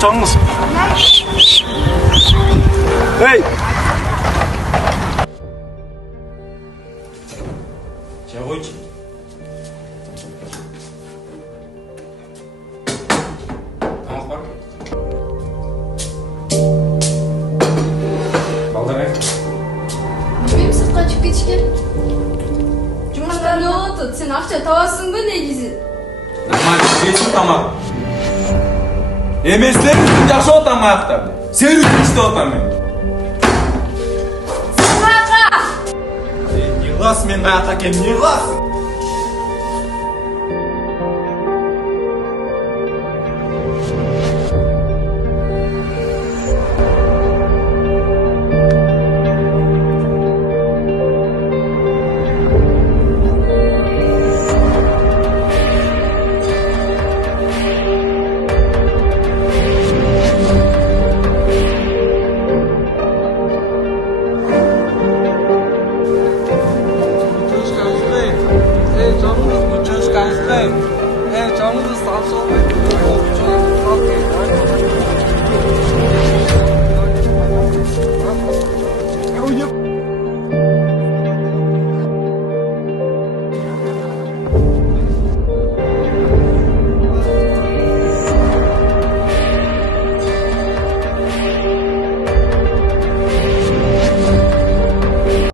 чоңуз. Эй! Чай койчу. Тамак бар. Балдар ай. Benim sırtқа çıkıp geçken. Жұмыстан не болот? Сен акча табасыңбы негизи? Нормально, жейсің тамақ. Емеслер үшін жақсы отам аяқтарды. Сен үшін істе отам мен. Сабаға! Сен не қыласың мен қаяққа келіп не қыласың?